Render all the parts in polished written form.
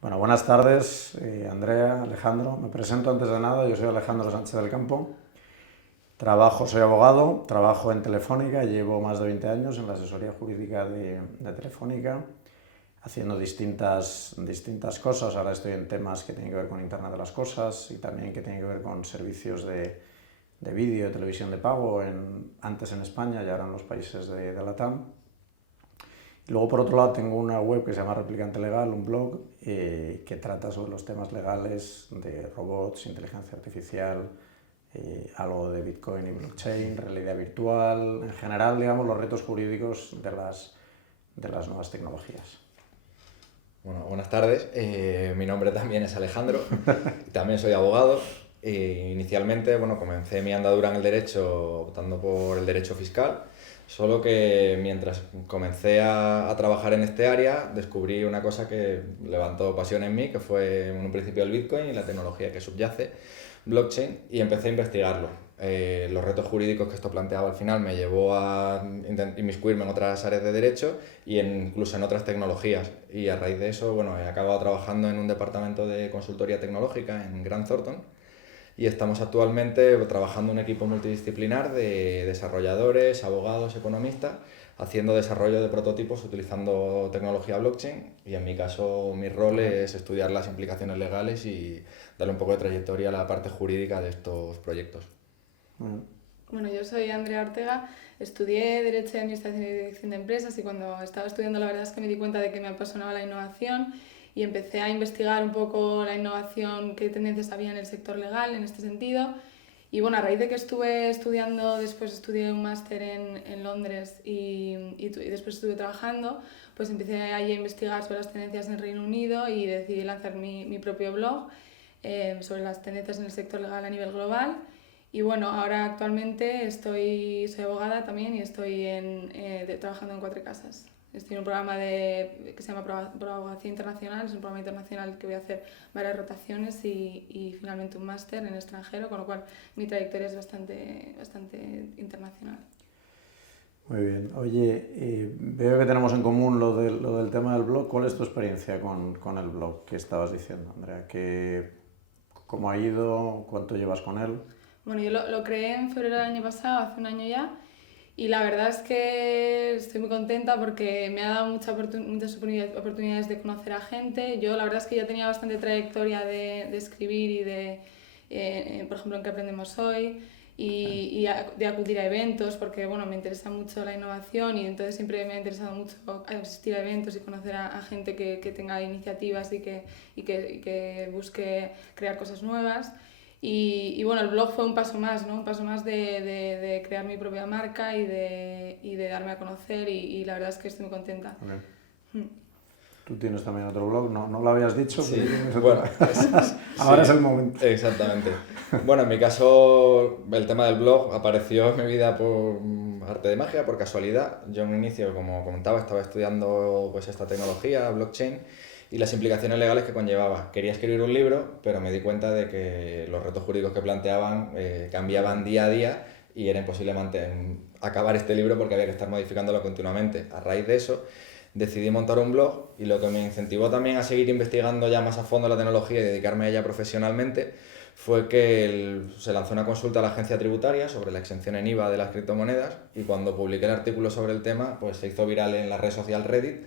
Bueno, buenas tardes, Andrea, Alejandro. Me presento antes de nada, yo soy Alejandro Sánchez del Campo. Soy abogado, trabajo en Telefónica, llevo más de 20 años en la asesoría jurídica de Telefónica, haciendo distintas cosas. Ahora estoy en temas que tienen que ver con Internet de las Cosas y también que tienen que ver con servicios de vídeo, de televisión de pago, antes en España y ahora en los países de LATAM. Luego, por otro lado, tengo una web que se llama Replicante Legal, un blog que trata sobre los temas legales de robots, inteligencia artificial, algo de Bitcoin y blockchain, realidad virtual, en general, digamos, los retos jurídicos de las nuevas tecnologías. Bueno, buenas tardes. Mi nombre también es Alejandro, también soy abogado. Inicialmente, bueno, comencé mi andadura en el derecho optando por el derecho fiscal, solo que mientras comencé a trabajar en este área descubrí una cosa que levantó pasión en mí, que fue en un principio el Bitcoin y la tecnología que subyace, blockchain, y empecé a investigarlo. Los retos jurídicos que esto planteaba al final me llevó a inmiscuirme en otras áreas de derecho y incluso en otras tecnologías. Y a raíz de eso, bueno, he acabado trabajando en un departamento de consultoría tecnológica en Grant Thornton y estamos actualmente trabajando en un equipo multidisciplinar de desarrolladores, abogados, economistas, haciendo desarrollo de prototipos utilizando tecnología blockchain y en mi caso mi rol es estudiar las implicaciones legales y darle un poco de trayectoria a la parte jurídica de estos proyectos. Bueno, yo soy Andrea Ortega, estudié Derecho de Administración y Dirección de Empresas y cuando estaba estudiando la verdad es que me di cuenta de que me apasionaba la innovación y empecé a investigar un poco la innovación, qué tendencias había en el sector legal en este sentido. Y bueno, a raíz de que estuve estudiando, después estudié un máster en Londres y después estuve trabajando, pues empecé ahí a investigar sobre las tendencias en el Reino Unido y decidí lanzar mi propio blog sobre las tendencias en el sector legal a nivel global. Y bueno, ahora actualmente soy abogada también y estoy trabajando en Cuatro Casas. Estoy en un programa que se llama Abogacía Internacional, es un programa internacional que voy a hacer varias rotaciones y finalmente un máster en extranjero, con lo cual mi trayectoria es bastante internacional. Muy bien. Oye, veo que tenemos en común lo del tema del blog. ¿Cuál es tu experiencia con el blog que estabas diciendo, Andrea? ¿Cómo ha ido? ¿Cuánto llevas con él? Bueno, yo lo creé en febrero del año pasado, hace un año ya, y la verdad es que estoy muy contenta porque me ha dado muchas oportunidades de conocer a gente. Yo la verdad es que ya tenía bastante trayectoria de escribir y por ejemplo, en qué aprendemos hoy, de acudir a eventos, porque bueno, me interesa mucho la innovación y entonces siempre me ha interesado mucho asistir a eventos y conocer a gente que tenga iniciativas y que busque crear cosas nuevas. Y bueno, el blog fue un paso más, ¿no? Un paso más de crear mi propia marca y de darme a conocer y la verdad es que estoy muy contenta. Okay. Tú tienes también otro blog, no lo habías dicho, Sí, pero bueno, ahora sí, es el momento. exactamente. Bueno, en mi caso el tema del blog apareció en mi vida por arte de magia, por casualidad. Yo en un inicio, como comentaba, estaba estudiando pues esta tecnología, blockchain, y las implicaciones legales que conllevaba. Quería escribir un libro, pero me di cuenta de que los retos jurídicos que planteaban cambiaban día a día y era imposible acabar este libro porque había que estar modificándolo continuamente. A raíz de eso decidí montar un blog y lo que me incentivó también a seguir investigando ya más a fondo la tecnología y dedicarme a ella profesionalmente fue que se lanzó una consulta a la agencia tributaria sobre la exención en IVA de las criptomonedas y cuando publiqué el artículo sobre el tema pues se hizo viral en la red social Reddit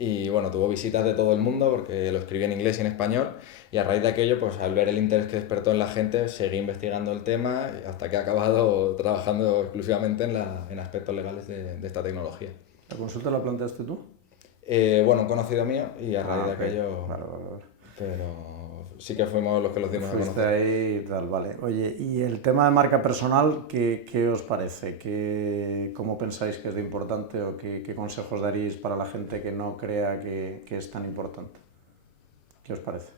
y bueno, tuvo visitas de todo el mundo porque lo escribí en inglés y en español y a raíz de aquello, pues al ver el interés que despertó en la gente, seguí investigando el tema hasta que he acabado trabajando exclusivamente en aspectos legales de esta tecnología. ¿La consulta la planteaste tú? Bueno, un conocido mío y a raíz de Ok. aquello, Vale. pero sí que fuimos los que los dimos a Fuiste conocer. ahí y tal, vale. Oye, ¿y el tema de marca personal, qué os parece? ¿Cómo pensáis que es de importante o qué consejos daríais para la gente que no crea que es tan importante? ¿Qué os parece?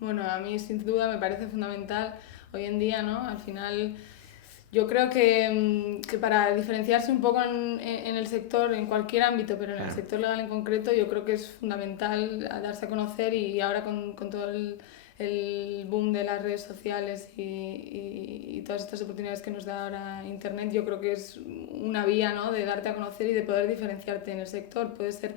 Bueno, a mí sin duda me parece fundamental hoy en día, ¿no? Al final yo creo que para diferenciarse un poco en el sector, en cualquier ámbito, pero en el sector legal en concreto, yo creo que es fundamental darse a conocer y ahora con todo el boom de las redes sociales y todas estas oportunidades que nos da ahora Internet, yo creo que es una vía, ¿no? De darte a conocer y de poder diferenciarte en el sector. Puede ser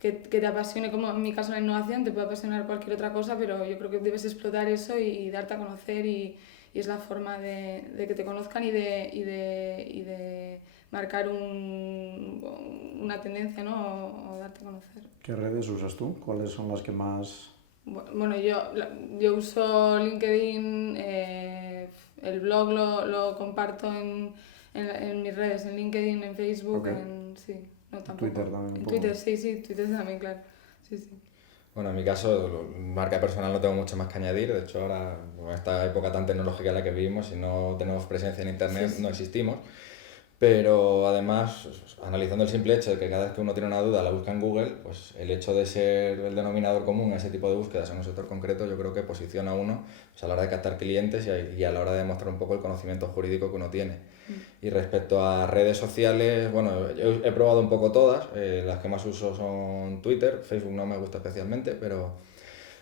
que te apasione, como en mi caso la innovación, te puede apasionar cualquier otra cosa, pero yo creo que debes explotar eso y darte a conocer y es la forma de que te conozcan y de marcar una tendencia, ¿no? O darte a conocer. ¿Qué redes usas tú? ¿Cuáles son las que más...? Bueno, yo uso LinkedIn, el blog lo comparto en mis redes, en LinkedIn, en Facebook, sí, no tampoco. Twitter también. En Twitter, sí, Twitter también, claro. Sí. Bueno, en mi caso, marca personal no tengo mucho más que añadir. De hecho, ahora, con esta época tan tecnológica en la que vivimos, si no tenemos presencia en Internet, no existimos. Pero además, analizando el simple hecho de que cada vez que uno tiene una duda la busca en Google, pues el hecho de ser el denominador común a ese tipo de búsquedas en un sector concreto, yo creo que posiciona a uno pues, a la hora de captar clientes y a la hora de demostrar un poco el conocimiento jurídico que uno tiene. Y respecto a redes sociales, bueno, yo he probado un poco todas. Las que más uso son Twitter, Facebook no me gusta especialmente, pero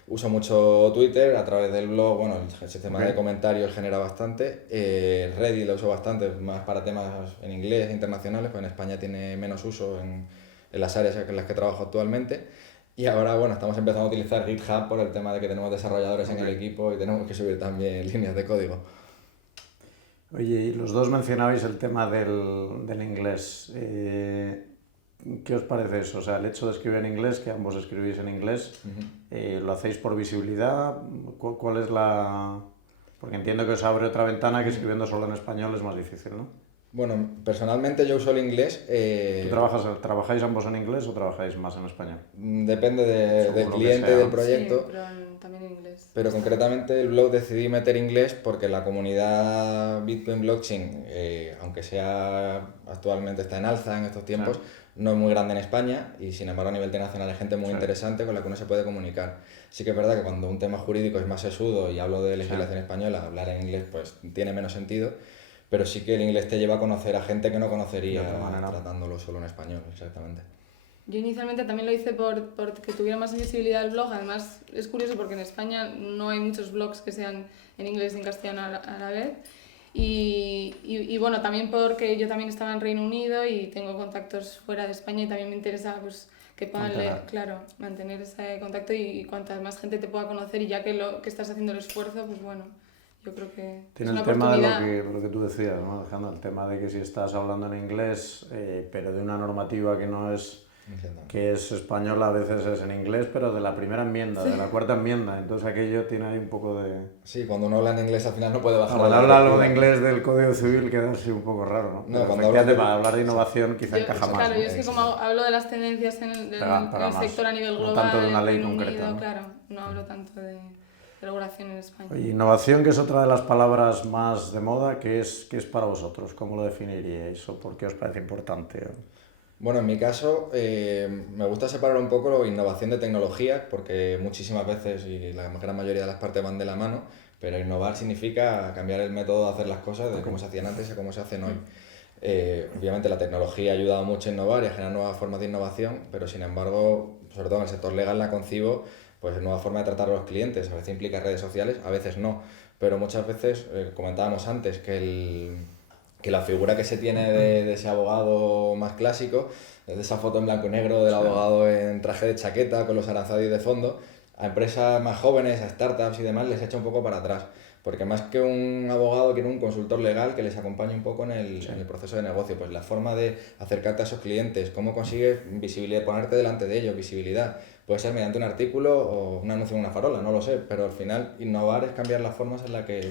uso mucho Twitter a través del blog. Bueno, el sistema de comentarios genera bastante. Reddit lo uso bastante, más para temas en inglés internacionales, pues en España tiene menos uso en las áreas en las que trabajo actualmente. Y ahora, bueno, estamos empezando a utilizar GitHub por el tema de que tenemos desarrolladores en el equipo y tenemos que subir también líneas de código. Oye, y los dos mencionabais el tema del inglés. ¿Qué os parece eso? O sea, el hecho de escribir en inglés, que ambos escribís en inglés, ¿lo hacéis por visibilidad? ¿Cuál es la...? Porque entiendo que os abre otra ventana que escribiendo solo en español es más difícil, ¿no? Bueno, personalmente yo uso el inglés. ¿Trabajáis ambos en inglés o trabajáis más en español? Depende del cliente, del proyecto. Sí, pero también en inglés. Pero concretamente el blog decidí meter inglés porque la comunidad Bitcoin Blockchain, aunque actualmente está en alza en estos tiempos, no es muy grande en España y sin embargo a nivel internacional hay gente muy interesante con la que uno se puede comunicar. Sí que es verdad que cuando un tema jurídico es más sesudo y hablo de legislación española, hablar en inglés pues tiene menos sentido, pero sí que el inglés te lleva a conocer a gente que no conocería tratándolo solo en español, exactamente. Yo inicialmente también lo hice por que tuviera más visibilidad el blog. Además, es curioso porque en España no hay muchos blogs que sean en inglés y en castellano a la vez. Y bueno, también porque yo también estaba en Reino Unido y tengo contactos fuera de España y también me interesa pues, que puedan mantener ese contacto y cuanta más gente te pueda conocer y ya que estás haciendo el esfuerzo, pues bueno, yo creo que tiene es una el tema oportunidad. de lo que tú decías, ¿no, Alejandro? El tema de que si estás hablando en inglés, pero de una normativa que no es... que es española, a veces es en inglés, pero de la primera enmienda, de la cuarta enmienda, entonces aquello tiene ahí un poco de... Sí, cuando uno habla en inglés al final no puede bajar. Cuando habla algo de inglés del Código Civil queda así un poco raro, ¿no? Cuando para hablar de innovación quizá encaja más. Claro, yo es que como hablo de las tendencias en el sector a nivel global, no tanto de una ley Reino concreta, Unido, ¿no? Claro, no hablo tanto de regulación en España. Oye, innovación, que es otra de las palabras más de moda, ¿qué es para vosotros? ¿Cómo lo definiríais o por qué os parece importante? Bueno, en mi caso me gusta separar un poco innovación de tecnología porque muchísimas veces y la gran mayoría de las partes van de la mano, pero innovar significa cambiar el método de hacer las cosas de cómo se hacían antes a cómo se hacen hoy. Obviamente la tecnología ha ayudado mucho a innovar y a generar nuevas formas de innovación, pero sin embargo, sobre todo en el sector legal la concibo pues nueva forma de tratar a los clientes. A veces implica redes sociales, a veces no, pero muchas veces, comentábamos antes que la figura que se tiene de ese abogado más clásico, de esa foto en blanco y negro del abogado en traje de chaqueta con los aranzadis de fondo, a empresas más jóvenes, a startups y demás les echa un poco para atrás. Porque más que un abogado quiere un consultor legal que les acompañe un poco en el proceso de negocio. Pues la forma de acercarte a esos clientes, cómo consigues visibilidad, ponerte delante de ellos, visibilidad. Puede ser mediante un artículo o un anuncio en una farola, no lo sé, pero al final innovar es cambiar las formas en las que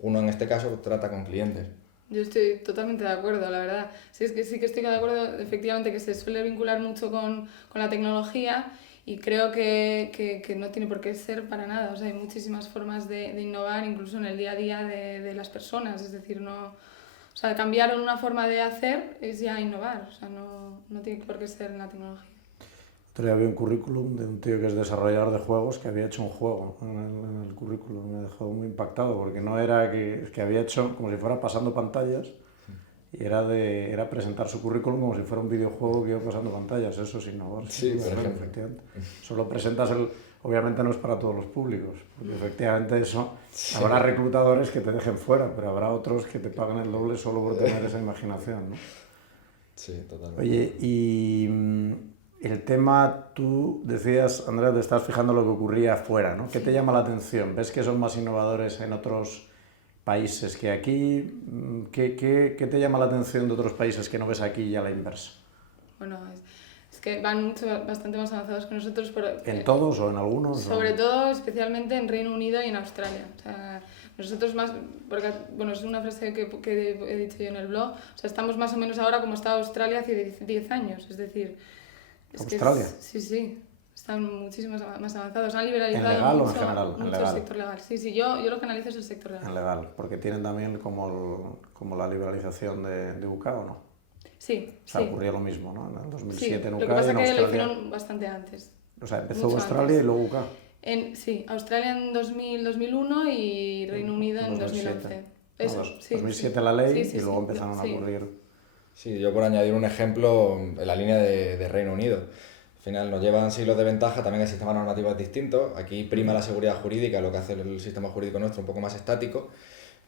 uno en este caso trata con clientes. Yo estoy totalmente de acuerdo, la verdad. Sí que estoy de acuerdo, efectivamente, que se suele vincular mucho con la tecnología y creo que no tiene por qué ser para nada. O sea, hay muchísimas formas de innovar, incluso en el día a día de las personas. Es decir, cambiar una forma de hacer es ya innovar. O sea, no tiene por qué ser en la tecnología. Otro día había un currículum de un tío que es desarrollador de juegos que había hecho un juego en el currículum. Me dejó muy impactado porque no era que había hecho como si fuera pasando pantallas y era presentar su currículum como si fuera un videojuego que iba pasando pantallas. Eso es innovar. Sí, efectivamente. Solo presentas obviamente no es para todos los públicos, porque efectivamente eso habrá reclutadores que te dejen fuera, pero habrá otros que te pagan el doble solo por tener esa imaginación, ¿no? Sí, totalmente. Oye, y El tema, tú decías, Andrea, te estás fijando lo que ocurría afuera, ¿no? ¿Qué te llama la atención? ¿Ves que son más innovadores en otros países que aquí? ¿Qué te llama la atención de otros países que no ves aquí y a la inversa? Bueno, es que van bastante más avanzados que nosotros. ¿En todos o en algunos? Sobre todo, especialmente en Reino Unido y en Australia. O sea, nosotros más, porque, bueno, es una frase que he dicho yo en el blog, o sea, estamos más o menos ahora como estaba Australia hace 10 años, es decir... ¿Australia? Sí, están muchísimo más avanzados. Han liberalizado ¿En legal mucho, o en general? mucho En el legal. sector legal. Sí, yo lo que analizo es el sector legal. En legal, porque tienen también como la liberalización de UK, ¿o no? Sí, O sea, sí. ocurrió lo mismo, ¿no? En el 2007 Sí, en UK lo que pasa y en es que lo Australia. hicieron bastante antes. O sea, empezó Mucho Australia antes. y luego UK. Sí, Australia en 2001 y Reino Unido en 2007. 2011. Eso, No, sí. 2007 la ley Sí, y luego sí, empezaron a ocurrir. Sí, yo por añadir un ejemplo en la línea de Reino Unido. Al final nos llevan siglos de ventaja, también el sistema normativo es distinto. Aquí prima la seguridad jurídica, lo que hace el sistema jurídico nuestro un poco más estático.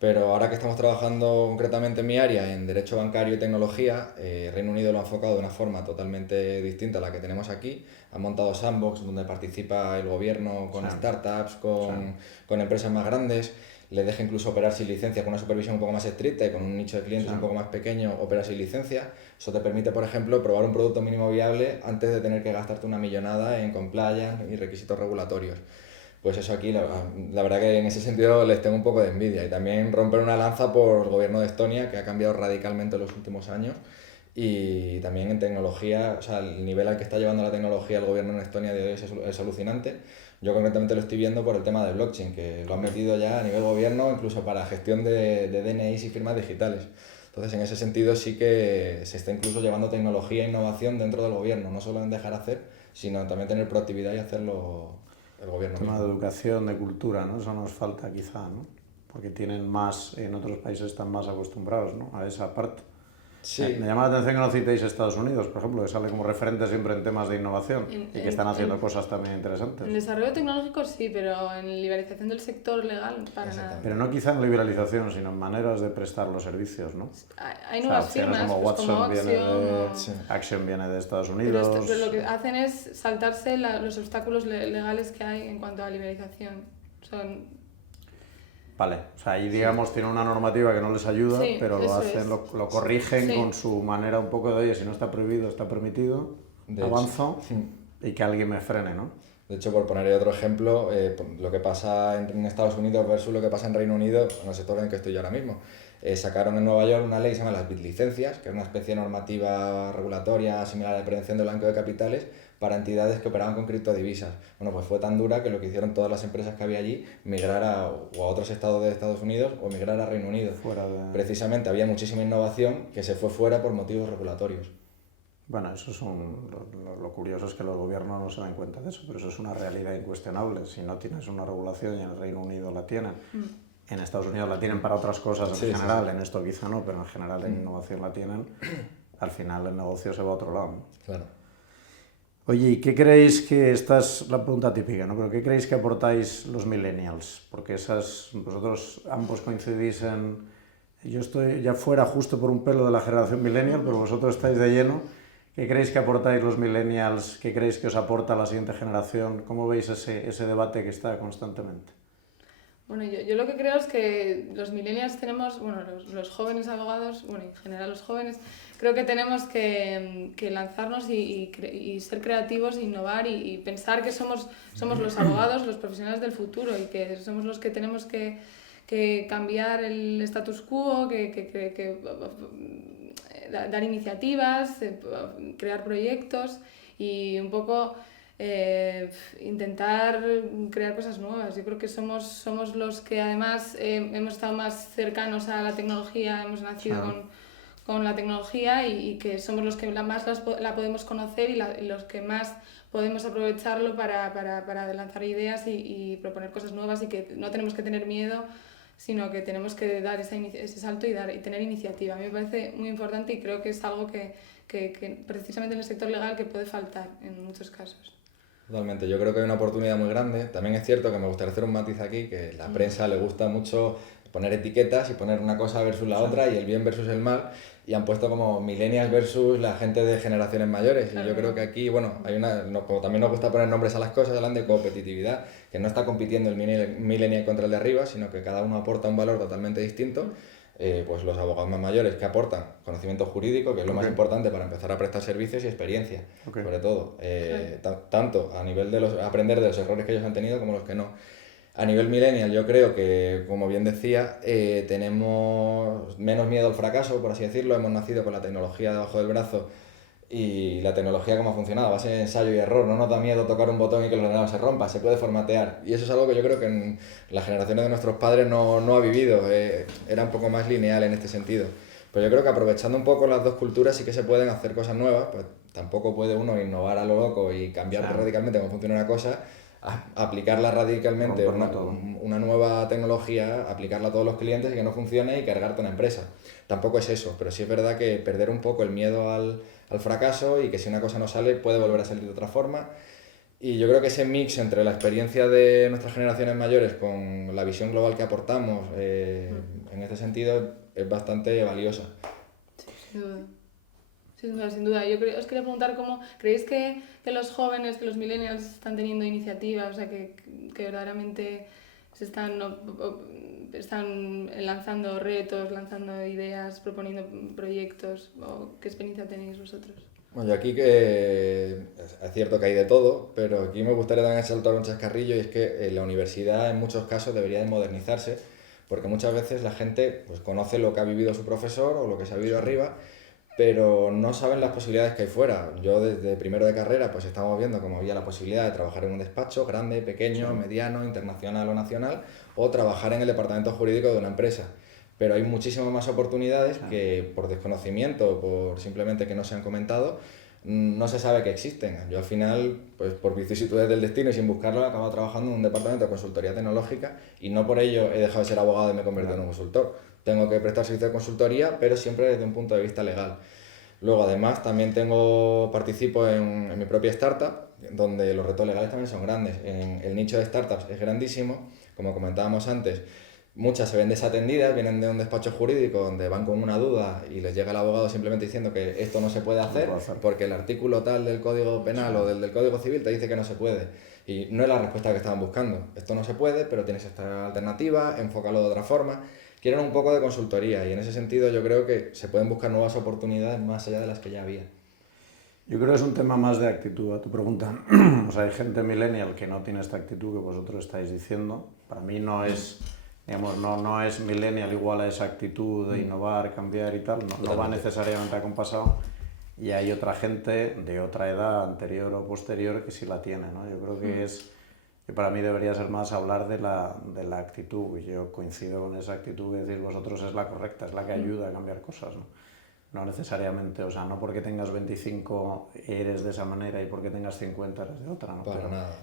Pero ahora que estamos trabajando concretamente en mi área, en derecho bancario y tecnología, Reino Unido lo ha enfocado de una forma totalmente distinta a la que tenemos aquí. Han montado sandbox donde participa el gobierno con startups, con empresas más grandes. Les deja incluso operar sin licencia, con una supervisión un poco más estricta y con un nicho de clientes un poco más pequeño, operar sin licencia. Eso te permite, por ejemplo, probar un producto mínimo viable antes de tener que gastarte una millonada en compliance y requisitos regulatorios. Pues eso aquí, la verdad que en ese sentido les tengo un poco de envidia. Y también romper una lanza por el gobierno de Estonia, que ha cambiado radicalmente en los últimos años. Y también en tecnología, o sea, el nivel al que está llevando la tecnología el gobierno en Estonia de hoy es alucinante. Yo concretamente lo estoy viendo por el tema de blockchain, que lo han metido ya a nivel gobierno, incluso para gestión de DNIs y firmas digitales. Entonces, en ese sentido sí que se está incluso llevando tecnología e innovación dentro del gobierno, no solo en dejar hacer, sino también tener proactividad y hacerlo el gobierno Tema mismo. de educación, de cultura, ¿no? Eso nos falta quizá, ¿no? Porque tienen más, en otros países están más acostumbrados, ¿no? A esa parte. Sí. Me llama la atención que no citéis Estados Unidos, por ejemplo, que sale como referente siempre en temas de innovación y que están haciendo cosas también interesantes. En desarrollo tecnológico sí, pero en liberalización del sector legal para nada. Pero no quizá en liberalización, sino en maneras de prestar los servicios, ¿no? Hay nuevas firmas, como pues Watson como Action viene de Estados Unidos. Pero lo que hacen es saltarse los obstáculos legales que hay en cuanto a liberalización. Vale, o sea, ahí digamos tienen una normativa que no les ayuda, Sí, pero lo eso hacen, es. lo corrigen Sí. con su manera un poco de, oye, si no está prohibido, está permitido, De avanzo hecho. y que alguien me frene, ¿no? De hecho, por poner otro ejemplo, lo que pasa en Estados Unidos versus lo que pasa en Reino Unido, en el sector en el que estoy yo ahora mismo. Sacaron en Nueva York una ley que se llama las BitLicencias, que es una especie de normativa regulatoria similar a la prevención del blanqueo de capitales para entidades que operaban con criptodivisas. Bueno, pues fue tan dura que lo que hicieron todas las empresas que había allí, migrar a otros estados de Estados Unidos o migrar a Reino Unido. Precisamente había muchísima innovación que se fue fuera por motivos regulatorios. Bueno, eso es lo curioso es que los gobiernos no se dan cuenta de eso, pero eso es una realidad incuestionable. Si no tienes una regulación y en el Reino Unido la tienen, en Estados Unidos la tienen para otras cosas en general, en esto quizá no, pero en general en innovación la tienen, al final el negocio se va a otro lado, ¿no? Claro. Oye, ¿y qué creéis que, esta es la pregunta típica, ¿no? Pero ¿qué creéis que aportáis los millennials? Porque vosotros ambos coincidís yo estoy ya fuera justo por un pelo de la generación millennial, pero vosotros estáis de lleno. ¿Qué creéis que aportáis los millennials? ¿Qué creéis que os aporta la siguiente generación? ¿Cómo veis ese debate que está constantemente? Bueno, yo lo que creo es que los millennials tenemos, bueno, los jóvenes abogados, bueno, en general los jóvenes, creo que tenemos que lanzarnos y ser creativos, innovar y pensar que somos los abogados, los profesionales del futuro y que somos los que tenemos que cambiar el status quo, dar iniciativas, crear proyectos y un poco intentar crear cosas nuevas. Yo creo que somos los que además hemos estado más cercanos a la tecnología, hemos nacido con la tecnología y que somos los que más la podemos conocer y los que más podemos aprovecharlo para lanzar ideas y proponer cosas nuevas y que no tenemos que tener miedo, sino que tenemos que dar ese salto y tener iniciativa. A mí me parece muy importante y creo que es algo que precisamente en el sector legal que puede faltar en muchos casos. Totalmente, yo creo que hay una oportunidad muy grande. También es cierto que me gustaría hacer un matiz aquí, que la prensa le gusta mucho poner etiquetas y poner una cosa versus la otra y el bien versus el mal, y han puesto como millennials versus la gente de generaciones mayores. Y yo creo que aquí, bueno, hay como también nos gusta poner nombres a las cosas, hablan de competitividad, que no está compitiendo el millennial contra el de arriba, sino que cada uno aporta un valor totalmente distinto. Pues los abogados más mayores que aportan conocimiento jurídico, que es lo más importante para empezar a prestar servicios, y experiencia, sobre todo, tanto a nivel de aprender de los errores que ellos han tenido como los que no. A nivel millennial yo creo que, como bien decía, tenemos menos miedo al fracaso, por así decirlo. Hemos nacido con la tecnología debajo del brazo, y la tecnología como ha funcionado a base de ensayo y error. No nos da miedo tocar un botón y que el ordenador se rompa, se puede formatear, y eso es algo que yo creo que en las generaciones de nuestros padres no ha vivido. Era un poco más lineal en este sentido. Pero yo creo que aprovechando un poco las dos culturas sí que se pueden hacer cosas nuevas. Pues tampoco puede uno innovar a lo loco y cambiar radicalmente cómo funciona una cosa, aplicarla radicalmente, una nueva tecnología, aplicarla a todos los clientes y que no funcione y cargarte una empresa. Tampoco es eso, pero sí es verdad que perder un poco el miedo al fracaso, y que si una cosa no sale puede volver a salir de otra forma. Y yo creo que ese mix entre la experiencia de nuestras generaciones mayores con la visión global que aportamos, en este sentido, es bastante valiosa. Sí, sin duda. Sin duda, sin duda. Os quería preguntar cómo creéis que los jóvenes, que los millennials están teniendo iniciativa, o sea, que verdaderamente se están lanzando retos, lanzando ideas, proponiendo proyectos, o qué experiencia tenéis vosotros. Bueno, yo aquí que es cierto que hay de todo, pero aquí me gustaría también saltar un chascarrillo, y es que la universidad en muchos casos debería de modernizarse, porque muchas veces la gente pues conoce lo que ha vivido su profesor o lo que se ha vivido arriba, pero no saben las posibilidades que hay fuera. Yo desde primero de carrera pues estamos viendo cómo había la posibilidad de trabajar en un despacho grande, pequeño, mediano, internacional o nacional, o trabajar en el departamento jurídico de una empresa. Pero hay muchísimas más oportunidades que por desconocimiento o por simplemente que no se han comentado, no se sabe que existen. Yo al final, pues por vicisitudes del destino y sin buscarlo, he acabado trabajando en un departamento de consultoría tecnológica, y no por ello he dejado de ser abogado y me he convertido en un consultor. Tengo que prestar servicio de consultoría, pero siempre desde un punto de vista legal. Luego, además, también participo en mi propia startup, donde los retos legales también son grandes. El nicho de startups es grandísimo, como comentábamos antes. Muchas se ven desatendidas, vienen de un despacho jurídico donde van con una duda y les llega el abogado simplemente diciendo que esto no se puede hacer porque el artículo tal del Código Penal o del Código Civil te dice que no se puede. Y no es la respuesta que estaban buscando. Esto no se puede, pero tienes esta alternativa, enfócalo de otra forma. Quieren un poco de consultoría, y en ese sentido yo creo que se pueden buscar nuevas oportunidades más allá de las que ya había. Yo creo que es un tema más de actitud, a tu pregunta. O sea, hay gente millennial que no tiene esta actitud que vosotros estáis diciendo. Para mí no es, digamos, no es millennial igual a esa actitud de innovar, cambiar y tal. No va necesariamente acompasado. Y hay otra gente de otra edad, anterior o posterior, que sí la tiene, ¿no? Yo creo que para mí debería ser más hablar de la actitud. Yo coincido con esa actitud que decís vosotros es la correcta, es la que ayuda a cambiar cosas, ¿no? No necesariamente, o sea, no porque tengas 25 eres de esa manera y porque tengas 50 eres de otra, ¿no? Para nada.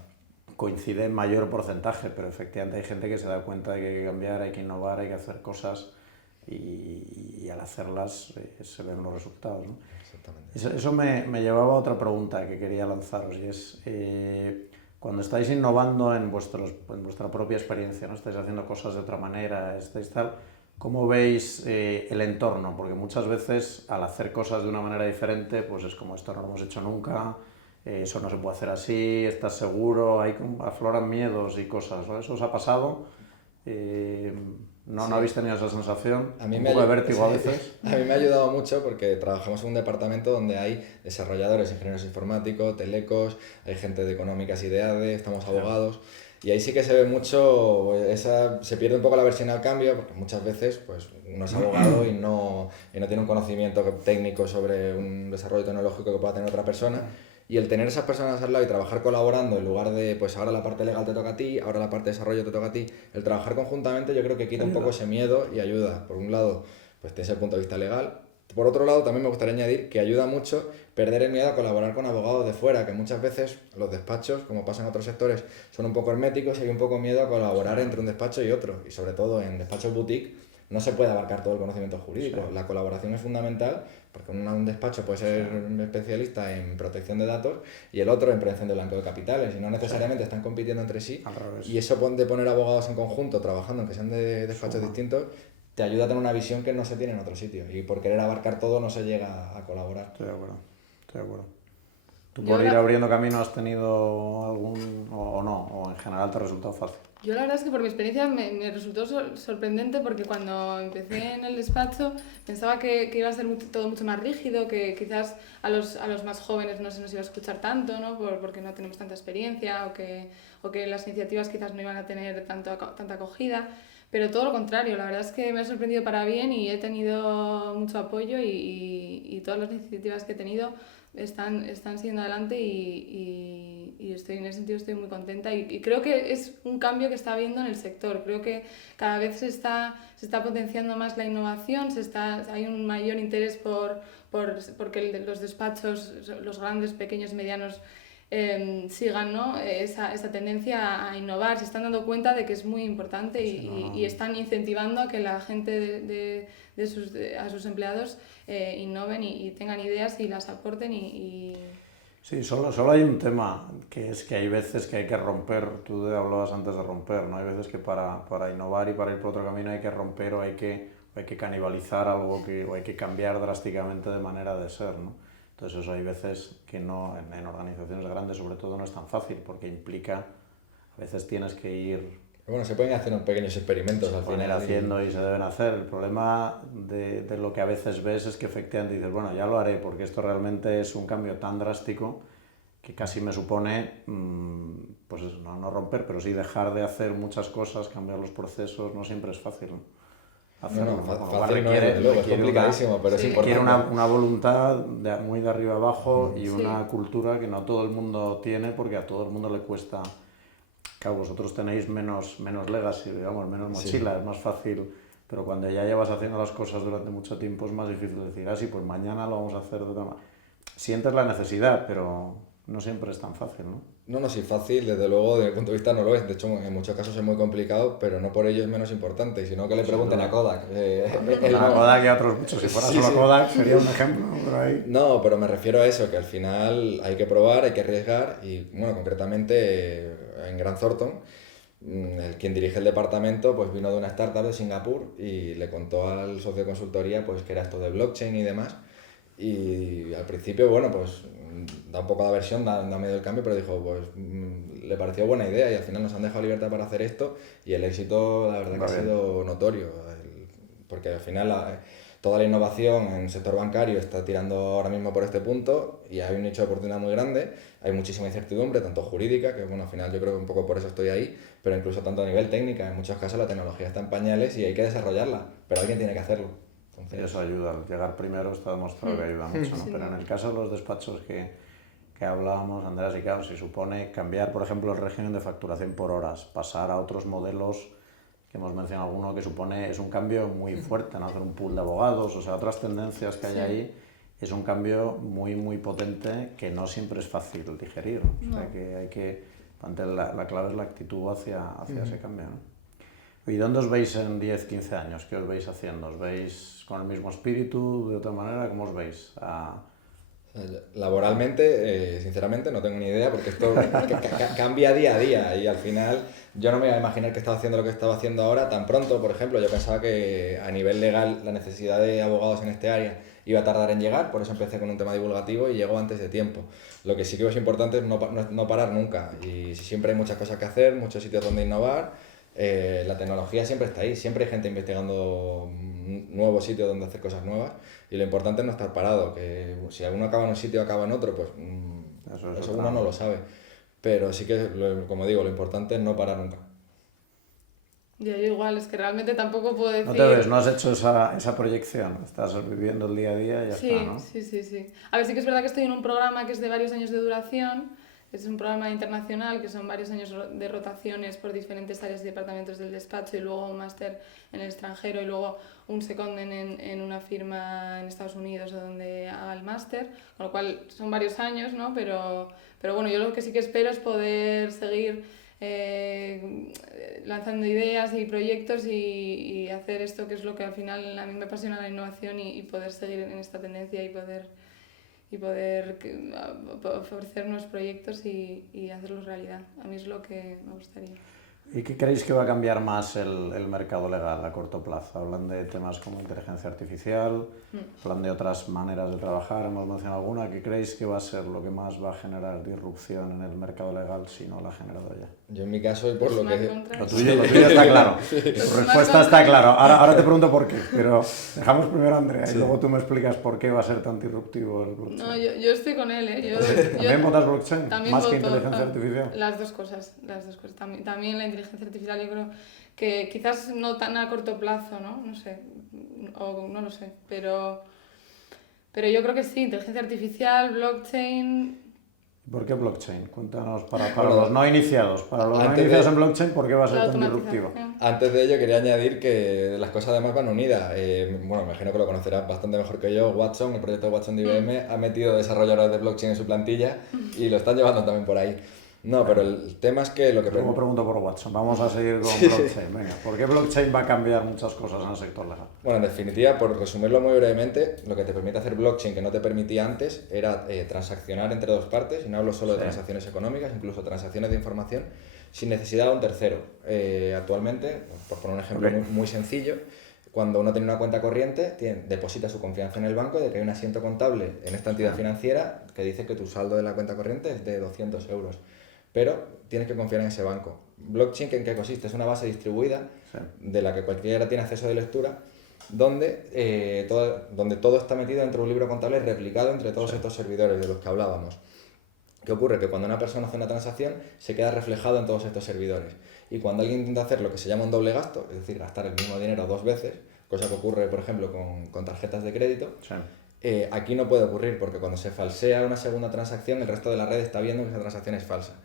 Coincide en mayor porcentaje, pero efectivamente hay gente que se da cuenta de que hay que cambiar, hay que innovar, hay que hacer cosas, y al hacerlas se ven los resultados, ¿no? Exactamente. Eso me llevaba a otra pregunta que quería lanzaros, y es cuando estáis innovando en vuestra propia experiencia, ¿no? Estáis haciendo cosas de otra manera, estáis tal, ¿cómo veis el entorno? Porque muchas veces al hacer cosas de una manera diferente, pues es como esto no lo hemos hecho nunca, eso no se puede hacer así, estás seguro, afloran miedos y cosas, ¿no? ¿Eso os ha pasado? ¿No habéis tenido esa sensación? Un poco de vértigo a veces. A mí me ha ayudado mucho porque trabajamos en un departamento donde hay desarrolladores, ingenieros informáticos, telecos, hay gente de económicas y de ADE, estamos abogados, y ahí sí que se ve mucho, se pierde un poco la versión al cambio, porque muchas veces pues, uno es abogado y no tiene un conocimiento técnico sobre un desarrollo tecnológico que pueda tener otra persona. Y el tener esas personas al lado y trabajar colaborando en lugar de, pues ahora la parte legal te toca a ti, ahora la parte de desarrollo te toca a ti, el trabajar conjuntamente yo creo que quita un poco ese miedo y ayuda. Por un lado, pues tienes el punto de vista legal. Por otro lado, también me gustaría añadir que ayuda mucho perder el miedo a colaborar con abogados de fuera, que muchas veces los despachos, como pasa en otros sectores, son un poco herméticos y hay un poco miedo a colaborar entre un despacho y otro. Y sobre todo en despachos boutique, no se puede abarcar todo el conocimiento jurídico. Sí. La colaboración es fundamental porque un despacho puede ser especialista en protección de datos y el otro en prevención de blanqueo de capitales y no necesariamente están compitiendo entre sí. Al revés. Y eso de poner abogados en conjunto trabajando, aunque sean de despachos distintos, te ayuda a tener una visión que no se tiene en otro sitio y por querer abarcar todo no se llega a colaborar. Estoy de acuerdo. ¿Tú por ir abriendo camino has tenido algún o no? ¿O en general te ha resultado fácil? Yo la verdad es que por mi experiencia me resultó sorprendente porque cuando empecé en el despacho pensaba que iba a ser todo mucho más rígido, que quizás a los más jóvenes no se nos iba a escuchar tanto, ¿no? Porque no tenemos tanta experiencia o que las iniciativas quizás no iban a tener tanta acogida. Pero todo lo contrario, la verdad es que me ha sorprendido para bien y he tenido mucho apoyo y todas las iniciativas que he tenido están siguiendo adelante y estoy, en ese sentido estoy muy contenta y creo que es un cambio que está habiendo en el sector. Creo que cada vez se está potenciando más la innovación, hay un mayor interés porque los despachos, los grandes, pequeños, medianos, sigan, ¿no? esa tendencia a innovar. Se están dando cuenta de que es muy importante y están incentivando a que la gente a sus empleados innoven y tengan ideas y las aporten Sí, solo hay un tema, que es que hay veces que hay que romper, tú hablabas antes de romper, ¿no? Hay veces que para innovar y para ir por otro camino hay que romper o hay que canibalizar algo o hay que cambiar drásticamente de manera de ser, ¿no? Entonces eso hay veces que no, en organizaciones grandes sobre todo no es tan fácil, porque implica, a veces tienes que ir... Bueno, se pueden hacer pequeños experimentos al final. haciendo y se deben hacer. El problema de lo que a veces ves es que efectivamente dices, bueno, ya lo haré, porque esto realmente es un cambio tan drástico que casi me supone, pues eso, no romper, pero sí dejar de hacer muchas cosas, cambiar los procesos, no siempre es fácil, ¿no? Hacerlo, fácil no es, luego, es complicadísimo, pero es importante. Requiere una voluntad muy de arriba abajo y una cultura que no todo el mundo tiene, porque a todo el mundo le cuesta. Claro, vosotros tenéis menos legacy, digamos, menos mochila, es más fácil, pero cuando ya llevas haciendo las cosas durante mucho tiempo es más difícil decir, sí, pues mañana lo vamos a hacer de otra manera. Sientes la necesidad, pero no siempre es tan fácil, ¿no? No, sí, fácil, desde luego, desde mi punto de vista no lo es. De hecho, en muchos casos es muy complicado, pero no por ello es menos importante, sino que le pregunten a Kodak. A Kodak y a otros muchos. Si fuera solo Kodak sería un ejemplo, pero ahí... No, pero me refiero a eso, que al final hay que probar, hay que arriesgar y, bueno, concretamente en Grant Thornton, quien dirige el departamento, pues vino de una startup de Singapur y le contó al socio de consultoría pues que era esto de blockchain y demás. Y al principio, bueno, pues da un poco de aversión, da medio el cambio, pero dijo, pues le pareció buena idea y al final nos han dejado libertad para hacer esto y el éxito, la verdad, que ha sido notorio, porque al final toda la innovación en el sector bancario está tirando ahora mismo por este punto y hay un nicho de oportunidad muy grande, hay muchísima incertidumbre, tanto jurídica, que bueno, al final yo creo que un poco por eso estoy ahí, pero incluso tanto a nivel técnica, en muchos casos la tecnología está en pañales y hay que desarrollarla, pero alguien tiene que hacerlo. Entonces... Eso ayuda, llegar primero está demostrado que ayuda mucho, ¿no? Pero en el caso de los despachos que hablábamos, Andrés, y claro, si supone cambiar, por ejemplo, el régimen de facturación por horas, pasar a otros modelos, que hemos mencionado alguno, que supone, es un cambio muy fuerte, ¿no? Hacer un pool de abogados, o sea, otras tendencias que hay ahí, es un cambio muy potente que no siempre es fácil digerir, ¿no? O sea, que hay que, la clave es la actitud hacia ese cambio, ¿no? ¿Y dónde os veis en 10, 15 años? ¿Qué os veis haciendo? ¿Os veis con el mismo espíritu, de otra manera? ¿Cómo os veis? Laboralmente, sinceramente, no tengo ni idea porque esto cambia día a día y al final yo no me iba a imaginar que estaba haciendo lo que estaba haciendo ahora tan pronto. Por ejemplo, yo pensaba que a nivel legal la necesidad de abogados en este área iba a tardar en llegar, por eso empecé con un tema divulgativo y llegó antes de tiempo. Lo que sí que es importante es no parar nunca y siempre hay muchas cosas que hacer, muchos sitios donde innovar. La tecnología siempre está ahí, siempre hay gente investigando nuevos sitios donde hacer cosas nuevas y lo importante es no estar parado, que si alguno acaba en un sitio acaba en otro, pues eso uno no lo sabe, pero sí que, como digo, lo importante es no parar nunca. Yo igual, es que realmente tampoco puedo decir... ¿No te ves? ¿No has hecho esa proyección? Estás viviendo el día a día y ya está, ¿no? Sí. A ver, sí que es verdad que estoy en un programa que es de varios años de duración. Es un programa internacional que son varios años de rotaciones por diferentes áreas y departamentos del despacho y luego un máster en el extranjero y luego un secondment en una firma en Estados Unidos donde haga el máster, con lo cual son varios años, ¿no? Pero bueno, yo lo que sí que espero es poder seguir lanzando ideas y proyectos y hacer esto que es lo que al final a mí me apasiona, la innovación y poder seguir en esta tendencia y poder ofrecer nuevos proyectos y hacerlos realidad. A mí es lo que me gustaría. ¿Y qué creéis que va a cambiar más el mercado legal a corto plazo? Hablan de temas como inteligencia artificial, hablan de otras maneras de trabajar, hemos mencionado alguna. ¿Qué creéis que va a ser lo que más va a generar disrupción en el mercado legal si no la ha generado ya? Yo en mi caso, y por lo que... Lo tuyo está claro, tu respuesta está clara. Ahora te pregunto por qué, pero dejamos primero a Andrea y luego tú me explicas por qué va a ser tan disruptivo el blockchain. No, yo estoy con él, ¿eh? ¿También votas blockchain? También ¿Más voto, que inteligencia artificial? Las dos cosas. También la inteligencia artificial yo creo que quizás no tan a corto plazo, ¿no? No sé, o no lo sé, pero yo creo que sí, inteligencia artificial, blockchain... ¿Por qué blockchain? Cuéntanos para los no iniciados. Para los no iniciados en blockchain, ¿por qué va a ser tan disruptivo? Antes de ello quería añadir que las cosas además van unidas. Bueno, me imagino que lo conocerás bastante mejor que yo. Watson, el proyecto Watson de IBM, ha metido desarrolladores de blockchain en su plantilla y lo están llevando también por ahí. No, pero el tema es que lo que... Luego pregunto por Watson. Vamos a seguir con blockchain. Venga, ¿por qué blockchain va a cambiar muchas cosas en el sector legal? Bueno, en definitiva, por resumirlo muy brevemente, lo que te permite hacer blockchain que no te permitía antes era transaccionar entre dos partes, y no hablo solo de transacciones económicas, incluso transacciones de información, sin necesidad de un tercero. Actualmente, por poner un ejemplo muy sencillo, cuando uno tiene una cuenta corriente, deposita su confianza en el banco de que hay un asiento contable en esta entidad financiera que dice que tu saldo de la cuenta corriente es de 200 euros. Pero tienes que confiar en ese banco. Blockchain, ¿en qué consiste? Es una base distribuida de la que cualquiera tiene acceso de lectura, donde todo está metido dentro de un libro contable replicado entre todos estos servidores de los que hablábamos. ¿Qué ocurre? Que cuando una persona hace una transacción, se queda reflejado en todos estos servidores. Y cuando alguien intenta hacer lo que se llama un doble gasto, es decir, gastar el mismo dinero dos veces, cosa que ocurre, por ejemplo, con tarjetas de crédito, aquí no puede ocurrir, porque cuando se falsea una segunda transacción, el resto de la red está viendo que esa transacción es falsa.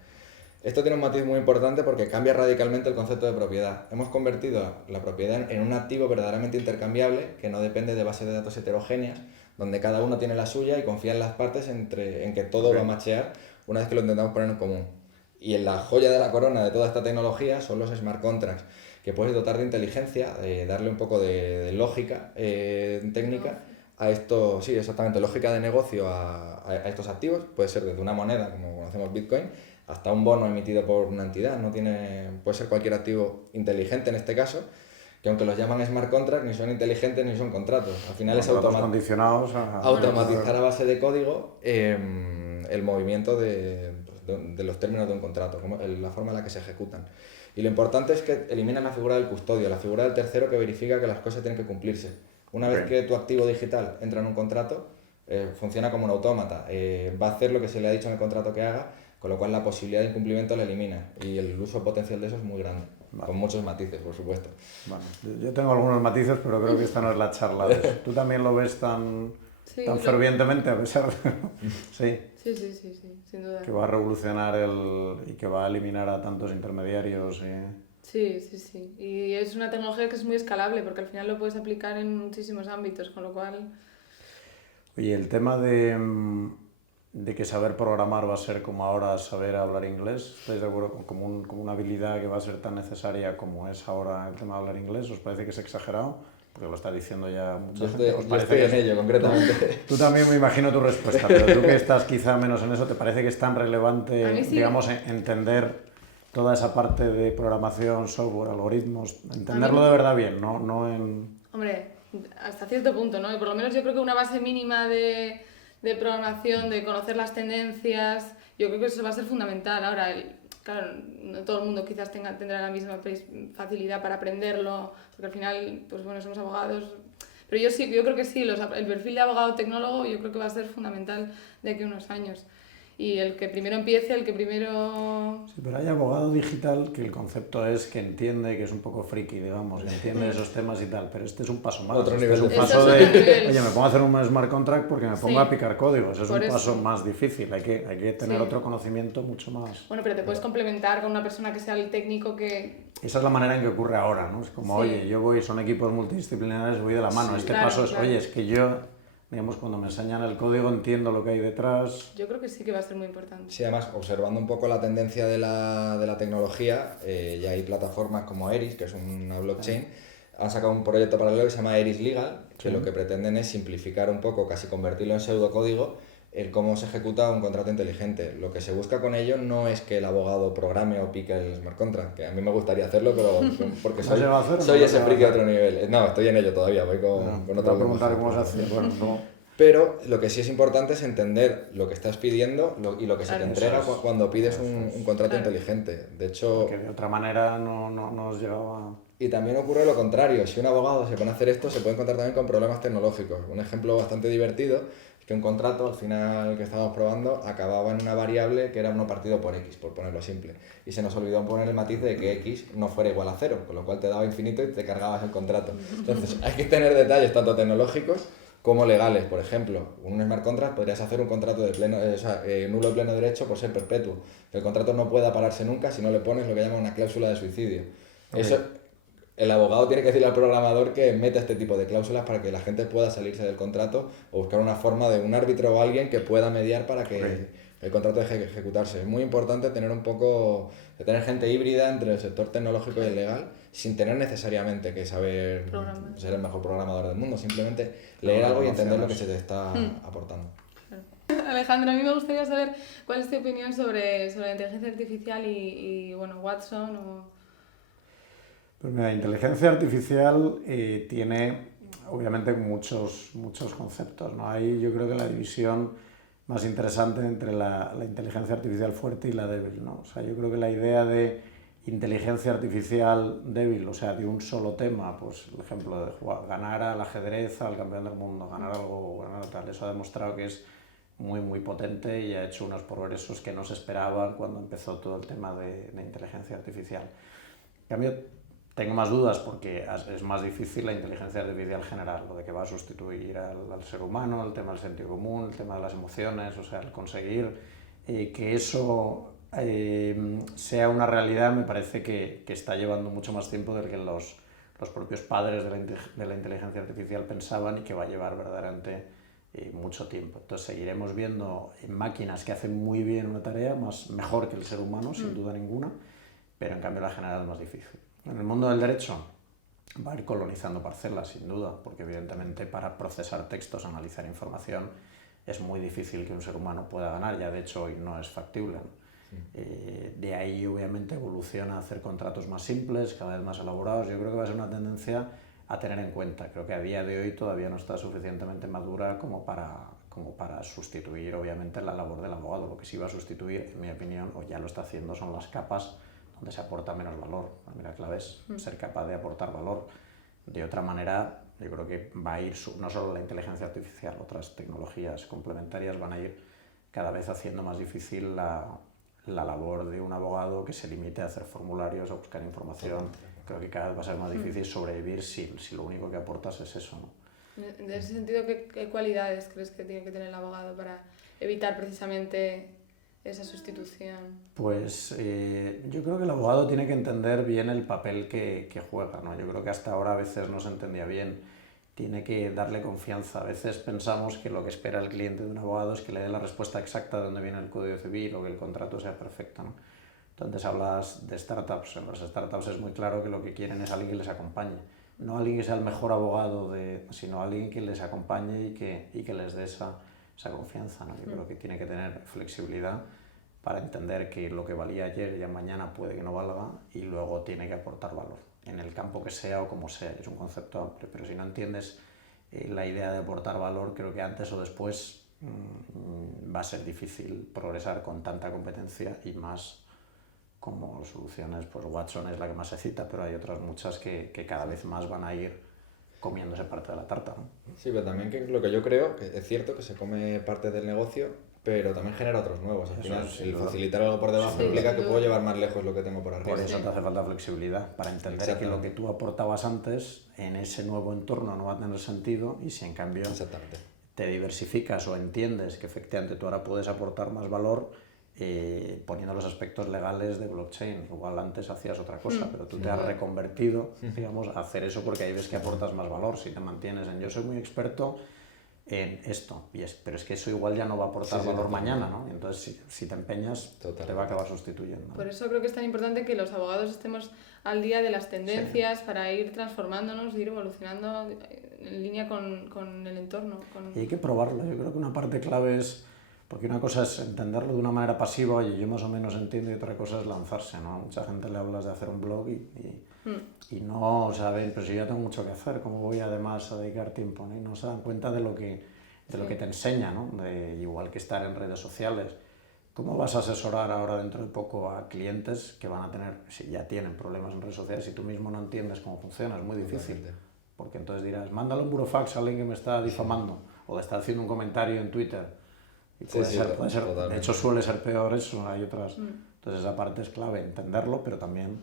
Esto tiene un matiz muy importante porque cambia radicalmente el concepto de propiedad. Hemos convertido la propiedad en un activo verdaderamente intercambiable que no depende de bases de datos heterogéneas, donde cada uno tiene la suya y confía en las partes en que todo va a machear una vez que lo intentamos poner en común. Y en la joya de la corona de toda esta tecnología son los smart contracts, que puedes dotar de inteligencia, darle un poco de lógica técnica a esto, sí, exactamente, lógica de negocio a estos activos. Puede ser desde una moneda, como conocemos Bitcoin, hasta un bono emitido por una entidad. Puede ser cualquier activo inteligente en este caso, que aunque los llaman smart contracts, ni son inteligentes ni son contratos. Al final es automatizar a base de código el movimiento de los términos de un contrato, la forma en la que se ejecutan. Y lo importante es que eliminan la figura del custodio, la figura del tercero que verifica que las cosas tienen que cumplirse. Una vez que tu activo digital entra en un contrato, funciona como un autómata. Va a hacer lo que se le ha dicho en el contrato que haga, con lo cual la posibilidad de incumplimiento la elimina. Y el uso potencial de eso es muy grande, con muchos matices, por supuesto. Bueno, yo tengo algunos matices, pero creo que esta no es la charla de eso. ¿Tú también lo ves tan fervientemente, a pesar de...? Sí, sin duda. Que va a revolucionar y que va a eliminar a tantos intermediarios. Sí. Y es una tecnología que es muy escalable, porque al final lo puedes aplicar en muchísimos ámbitos, con lo cual... Oye, el tema de que saber programar va a ser como ahora saber hablar inglés, ¿estáis de acuerdo? Como una habilidad que va a ser tan necesaria como es ahora el tema de hablar inglés. ¿Os parece que es exagerado? Porque lo está diciendo ya mucha gente. Yo estoy en ello, concretamente. Tú también me imagino tu respuesta, pero tú que estás quizá menos en eso, ¿te parece que es tan relevante, digamos, entender toda esa parte de programación, software, algoritmos, entenderlo de verdad bien, no en... Hombre, hasta cierto punto, ¿no? Y por lo menos yo creo que una base mínima de programación, de conocer las tendencias, yo creo que eso va a ser fundamental. Ahora, claro, no todo el mundo quizás tendrá la misma facilidad para aprenderlo, porque al final, pues bueno, somos abogados. Pero yo creo que sí, el perfil de abogado tecnólogo yo creo que va a ser fundamental de aquí a unos años. Y el que primero empiece, el que primero... Sí, pero hay abogado digital que el concepto es que entiende, que es un poco friki, digamos, que entiende esos temas y tal, pero este es un paso más. Otro este nivel es un de... paso de, oye, me pongo a hacer un smart contract porque me pongo a picar código. Eso es un paso más difícil, hay que tener otro conocimiento mucho más... Bueno, pero te puedes complementar con una persona que sea el técnico que... Esa es la manera en que ocurre ahora, ¿no? Es como, oye, son equipos multidisciplinares, voy de la mano. Paso es, oye, es que yo digamos, cuando me enseñan el código entiendo lo que hay detrás. Yo creo que sí que va a ser muy importante. Sí, además, observando un poco la tendencia de la tecnología, ya hay plataformas como Eris, que es una blockchain, han sacado un proyecto paralelo que se llama Eris Legal, que lo que pretenden es simplificar un poco, casi convertirlo en pseudocódigo, el cómo se ejecuta un contrato inteligente. Lo que se busca con ello no es que el abogado programe o pique el smart contract, que a mí me gustaría hacerlo, pero porque soy ese friki de otro nivel. No, estoy en ello todavía, voy con otro preguntar cómo se hace. Bueno, no. Pero lo que sí es importante es entender lo que estás pidiendo y lo que se te entrega cuando pides un contrato inteligente. De hecho... Porque de otra manera no nos llegaba... Y también ocurre lo contrario. Si un abogado se pone a hacer esto, se puede encontrar también con problemas tecnológicos. Un ejemplo bastante divertido es que un contrato, al final que estábamos probando, acababa en una variable que era 1 partido por x, por ponerlo simple. Y se nos olvidó poner el matiz de que x no fuera igual a 0, con lo cual te daba infinito y te cargabas el contrato. Entonces hay que tener detalles tanto tecnológicos como legales. Por ejemplo, un smart contract podrías hacer un contrato de nulo de pleno derecho por ser perpetuo. Que el contrato no pueda pararse nunca si no le pones lo que llaman una cláusula de suicidio. Okay. Eso, el abogado tiene que decirle al programador que meta este tipo de cláusulas para que la gente pueda salirse del contrato o buscar una forma de un árbitro o alguien que pueda mediar para que el contrato deje de ejecutarse. Es muy importante tener tener gente híbrida entre el sector tecnológico y el legal, sin tener necesariamente que saber ser el mejor programador del mundo, simplemente leer algo y entender lo que se te está aportando. Alejandro, a mí me gustaría saber cuál es tu opinión sobre la inteligencia artificial y bueno, Watson o... Pues mira, la inteligencia artificial tiene obviamente muchos conceptos, ¿no? Ahí yo creo que la división más interesante entre la inteligencia artificial fuerte y la débil, ¿no? O sea, yo creo que la idea de inteligencia artificial débil, o sea, de un solo tema, pues el ejemplo de ganar al ajedrez al campeón del mundo, ganar algo, ganar tal, eso ha demostrado que es muy potente y ha hecho unos progresos que no se esperaban cuando empezó todo el tema de inteligencia artificial. En cambio, tengo más dudas porque es más difícil la inteligencia artificial general, lo de que va a sustituir al ser humano, el tema del sentido común, el tema de las emociones, o sea, el conseguir que eso sea una realidad me parece que está llevando mucho más tiempo del que los propios padres de la inteligencia artificial pensaban y que va a llevar verdaderamente mucho tiempo. Entonces seguiremos viendo máquinas que hacen muy bien una tarea, mejor que el ser humano, sin duda ninguna, pero en cambio la general es más difícil. En el mundo del derecho va a ir colonizando parcelas, sin duda, porque evidentemente para procesar textos, analizar información, es muy difícil que un ser humano pueda ganar, ya de hecho hoy no es factible, ¿no? De ahí obviamente evoluciona a hacer contratos más simples, cada vez más elaborados. Yo creo que va a ser una tendencia a tener en cuenta. Creo que a día de hoy todavía no está suficientemente madura como para sustituir obviamente la labor del abogado. Lo que sí va a sustituir, en mi opinión, o ya lo está haciendo, son las capas donde se aporta menos valor. Mira, la clave es ser capaz de aportar valor. De otra manera, yo creo que va a ir, no solo la inteligencia artificial, otras tecnologías complementarias van a ir cada vez haciendo más difícil la labor de un abogado que se limite a hacer formularios, a buscar información. Creo que cada vez va a ser más difícil sobrevivir si lo único que aportas es eso, ¿no? En ese sentido, ¿qué cualidades crees que tiene que tener el abogado para evitar precisamente esa sustitución? Pues yo creo que el abogado tiene que entender bien el papel que juega, ¿no? Yo creo que hasta ahora a veces no se entendía bien. Tiene que darle confianza. A veces pensamos que lo que espera el cliente de un abogado es que le dé la respuesta exacta de dónde viene el código civil o que el contrato sea perfecto, ¿no? Entonces hablas de startups. En las startups es muy claro que lo que quieren es alguien que les acompañe. No alguien que sea el mejor abogado, sino alguien que les acompañe y que les dé esa confianza, ¿no? Yo creo que tiene que tener flexibilidad para entender que lo que valía ayer ya mañana puede que no valga y luego tiene que aportar valor, en el campo que sea o como sea. Es un concepto amplio, pero si no entiendes la idea de aportar valor, creo que antes o después va a ser difícil progresar con tanta competencia y más como soluciones. Pues Watson es la que más se cita, pero hay otras muchas que cada vez más van a ir comiéndose parte de la tarta, ¿no? Sí, pero también que lo que yo creo, que es cierto que se come parte del negocio, pero también genera otros nuevos. Al final, el facilitar algo por debajo implica que puedo llevar más lejos lo que tengo por arriba. Por eso te hace falta flexibilidad, para entender que lo que tú aportabas antes en ese nuevo entorno no va a tener sentido y si en cambio te diversificas o entiendes que efectivamente tú ahora puedes aportar más valor poniendo los aspectos legales de blockchain. Igual antes hacías otra cosa, pero tú te has reconvertido, digamos, a hacer eso porque ahí ves que aportas más valor. Si te mantienes en yo soy muy experto en esto. Pero es que eso igual ya no va a aportar valor mañana, ¿no? Y entonces, si te empeñas, te va a acabar sustituyendo. Por eso creo que es tan importante que los abogados estemos al día de las tendencias para ir transformándonos, ir evolucionando en línea con el entorno. Y hay que probarlo. Yo creo que una parte clave es... Porque una cosa es entenderlo de una manera pasiva, oye, yo más o menos entiendo, y otra cosa es lanzarse, ¿no? A mucha gente le hablas de hacer un blog y no saben, pero si yo tengo mucho que hacer, ¿cómo voy además a dedicar tiempo? ¿No? Y no se dan cuenta de lo que te enseña, ¿no? Igual que estar en redes sociales. ¿Cómo vas a asesorar ahora dentro de poco a clientes que van a tener, si ya tienen problemas en redes sociales, si tú mismo no entiendes cómo funciona? Es muy difícil. Porque entonces dirás, mándale un burofax a alguien que me está difamando o le está haciendo un comentario en Twitter. Y puede ser, de hecho suele ser peor eso, hay otras. Entonces esa parte es clave, entenderlo, pero también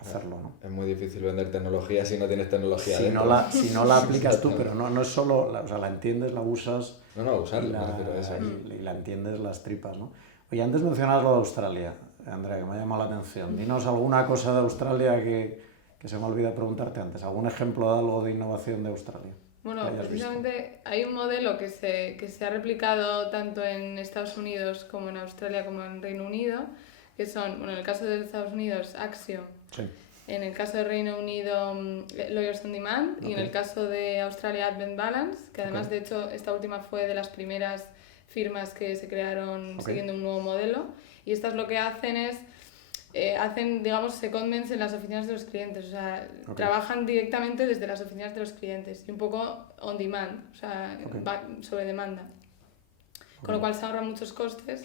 hacerlo, ¿no? Es muy difícil vender tecnología si no tienes tecnología dentro. Si no la aplicas tú, pero no es solo, o sea, la entiendes, la usas. Usarla, pero eso. Y la entiendes las tripas, ¿no? Oye, antes mencionabas lo de Australia, Andrea, que me ha llamado la atención. Dinos alguna cosa de Australia que se me olvida preguntarte antes, algún ejemplo de algo de innovación de Australia. Bueno, precisamente hay un modelo que se ha replicado tanto en Estados Unidos como en Australia como en Reino Unido, que son, bueno, en el caso de Estados Unidos, Axiom, en el caso de Reino Unido, Lawyers on Demand, y en el caso de Australia, Advent Balance, que además, de hecho, esta última fue de las primeras firmas que se crearon siguiendo un nuevo modelo, y estas lo que hacen es hacen, digamos, secondments en las oficinas de los clientes, o sea, trabajan directamente desde las oficinas de los clientes y un poco on demand, o sea, sobre demanda. Con lo cual se ahorran muchos costes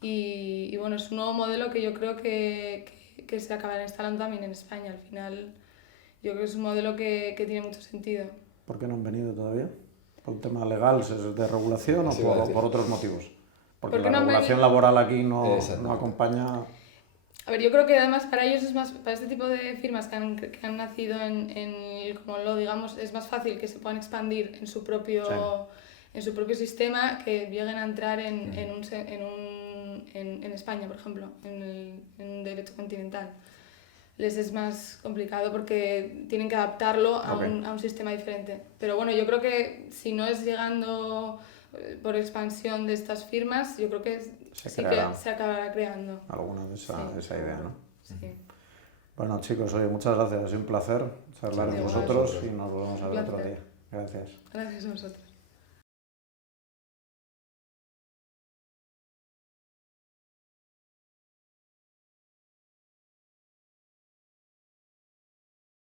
y bueno, es un nuevo modelo que yo creo que se acabará instalando también en España. Al final, yo creo que es un modelo que tiene mucho sentido. ¿Por qué no han venido todavía? ¿Por un tema legal, de regulación o por otros motivos? Porque la regulación laboral aquí no acompaña... A ver, yo creo que además para ellos es más, para este tipo de firmas que han nacido como lo digamos, es más fácil que se puedan expandir en su propio sistema que lleguen a entrar en España, por ejemplo, en un derecho continental. Les es más complicado porque tienen que adaptarlo a un sistema diferente. Pero bueno, yo creo que si no es llegando por expansión de estas firmas, yo creo que se acabará creando. Alguna de esa idea, ¿no? Sí. Bueno, chicos, oye, muchas gracias. Ha sido un placer charlar con vosotros y nos volvemos a ver otro día. Gracias. Gracias a vosotros.